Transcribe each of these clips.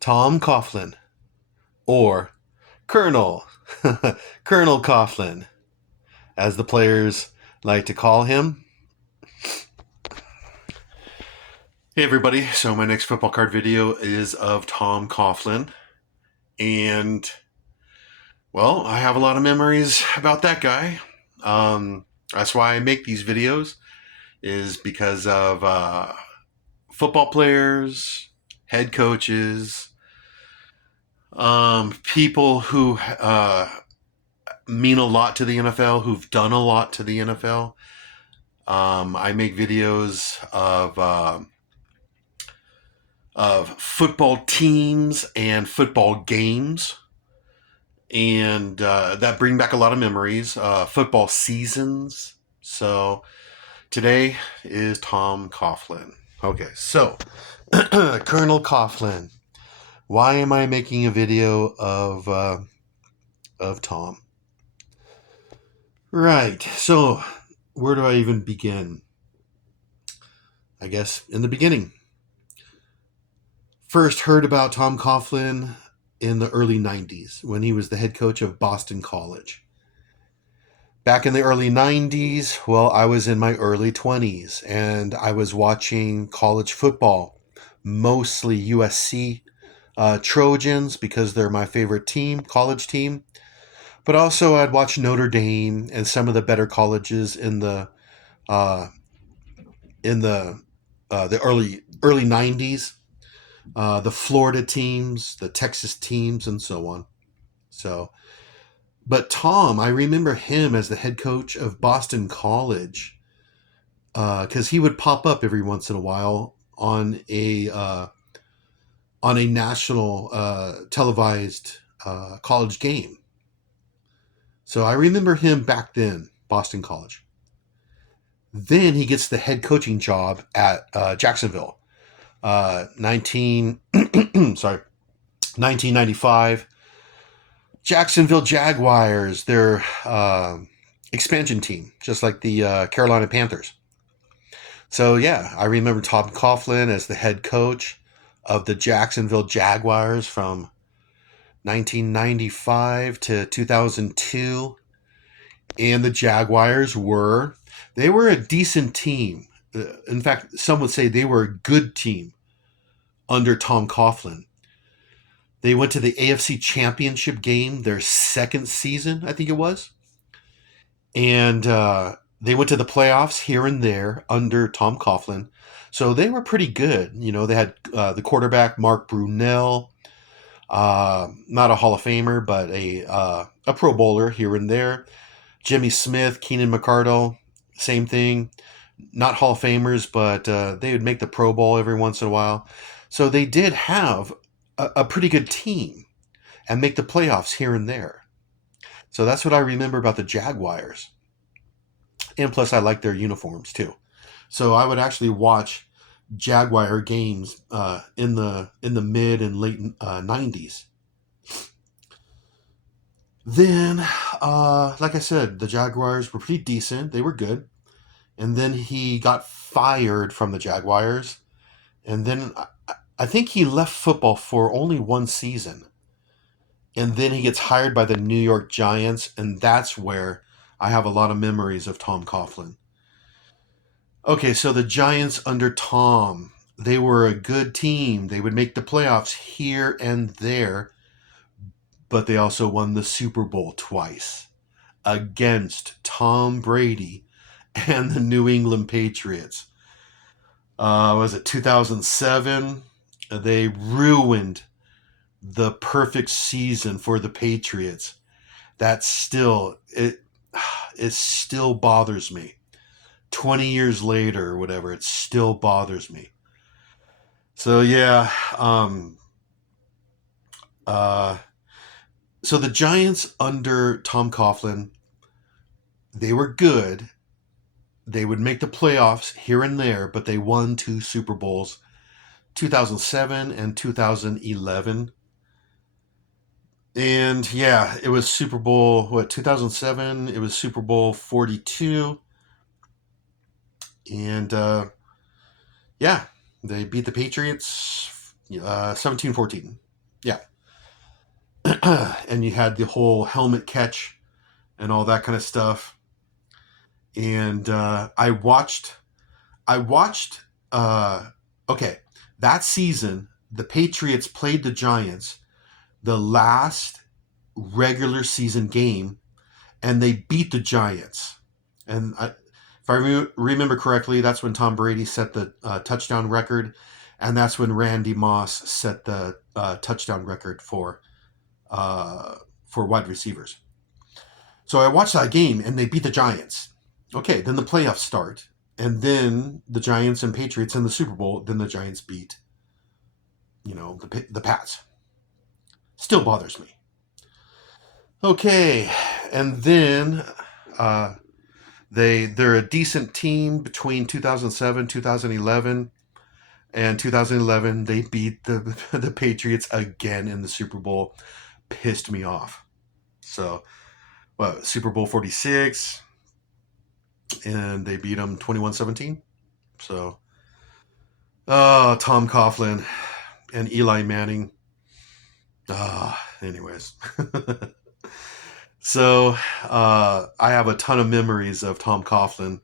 Tom Coughlin, or Colonel, Colonel Coughlin, as the players like to call him. Hey everybody, so my next football card video is of Tom Coughlin, and well, I have a lot of memories about that guy. That's why I make these videos, is because of football players, head coaches, people who mean a lot to the NFL, who've done a lot to the NFL. I make videos of football teams and football games, and that bring back a lot of memories. Football seasons. So today is Tom Coughlin. Okay, so Colonel Coughlin. Why am I making a video of Tom? Right. So where do I even begin? I guess in the beginning. First heard about Tom Coughlin in the early 90s when he was the head coach of Boston College. Back in the early 90s, well, I was in my early 20s and I was watching college football, mostly USC Trojans because they're my favorite team, college team. But also, I'd watch Notre Dame and some of the better colleges uh, in the early 90s, the Florida teams, the Texas teams, and so on. So, but Tom, I remember him as the head coach of Boston College because he would pop up every once in a while on a national televised college game. So I remember him back then, Boston College. Then he gets the head coaching job at Jacksonville, 19 sorry 1995. Jacksonville Jaguars, their expansion team, just like the Carolina Panthers. So yeah, I remember Tom Coughlin as the head coach of the Jacksonville Jaguars from 1995 to 2002. And the Jaguars they were a decent team. In fact, some would say they were a good team under Tom Coughlin. They went to the AFC Championship game their second season, I think it was. And they went to the playoffs here and there under Tom Coughlin. So they were pretty good. You know, they had the quarterback, Mark Brunell, not a Hall of Famer, but a Pro Bowler here and there. Jimmy Smith, Keenan McCardle, same thing. Not Hall of Famers, but they would make the Pro Bowl every once in a while. So they did have a pretty good team and make the playoffs here and there. So that's what I remember about the Jaguars. And plus, I like their uniforms too. So I would actually watch Jaguar games in the mid and late 90s. Then, like I said, the Jaguars were pretty decent. They were good. And then he got fired from the Jaguars. And then I think he left football for only one season. And then he gets hired by the New York Giants. And that's where I have a lot of memories of Tom Coughlin. Okay, so the Giants under Tom, they were a good team. They would make the playoffs here and there, but they also won the Super Bowl twice against Tom Brady and the New England Patriots. Was it 2007? They ruined the perfect season for the Patriots. That still it still bothers me. 20 years later or whatever, it still bothers me. So yeah, uh, so the Giants under Tom Coughlin, they were good. They would make the playoffs here and there, but they won two Super Bowls, 2007 and 2011. And yeah, it was Super Bowl, what, 2007? It was Super Bowl 42. And yeah, they beat the Patriots 17-14. Yeah. And you had the whole helmet catch and all that kind of stuff. And I watched, uh, okay, that season, the Patriots played the Giants the last regular season game, and they beat the Giants. And if I remember correctly, that's when Tom Brady set the touchdown record, and that's when Randy Moss set the touchdown record uh, for wide receivers. So I watched that game, and they beat the Giants. Okay, then the playoffs start, and then the Giants and Patriots in the Super Bowl. Then the Giants beat, the Pats. Still bothers me. Okay, and then uh, they're a decent team between 2007, 2011, and 2011 they beat the the Patriots again in the Super Bowl. Pissed me off. So, well, Super Bowl 46, and they beat them 21-17. So, oh, Tom Coughlin and Eli Manning. Anyways. So, I have a ton of memories of Tom Coughlin.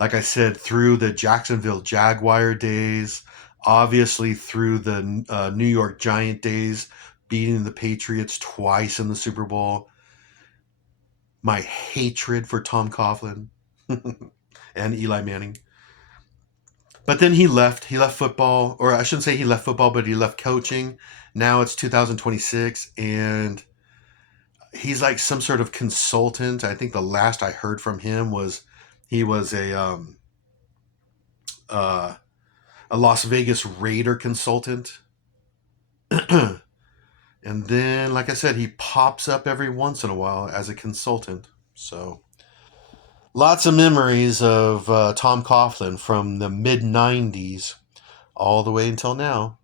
Like I said, through the Jacksonville Jaguar days, obviously through the New York Giant days, beating the Patriots twice in the Super Bowl. My hatred for Tom Coughlin and Eli Manning. But then he left. He left football, or I shouldn't say he left football, but he left coaching. Now it's 2026, and he's like some sort of consultant. I think the last I heard from him was he was uh, a Las Vegas Raider consultant. And then, like I said, he pops up every once in a while as a consultant. So lots of memories of Tom Coughlin from the mid 90s all the way until now.